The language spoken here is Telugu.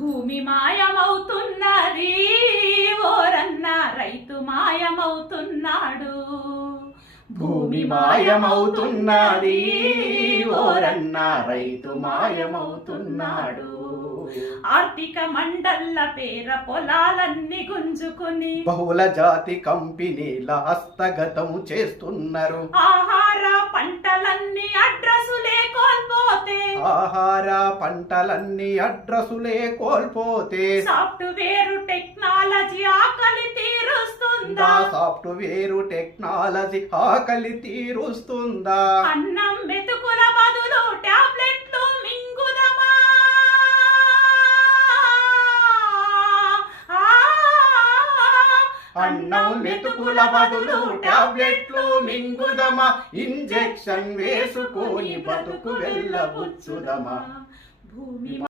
భూమి మాయమవుతున్నది ఓరన్న రైతు మాయమవుతున్నాడు. భూమి మాయమవుతున్నది ఓరన్న రైతు మాయమవుతున్నాడు. ఆర్థిక మండళ్ళ పేర పొలాలన్నీ గుంజుకుని బహుళ జాతి కంపెనీల హస్తగతం చేస్తున్నారు. ఆహార పంటలన్నీ అడ్రస్సులే కోల్పోతే సాఫ్ట్వేర్ టెక్నాలజీ ఆకలి తీరుస్తుందా? అన్నం మెతుకుల బదులు టాబ్లెట్లు మింగుదమా? అన్నం మెతుకుల బదులు టాబ్లెట్లు మింగుదమా? ఇంజెక్షన్ వేసుకొని బతుకు వెళ్ళబుచ్చుదమా? భూమి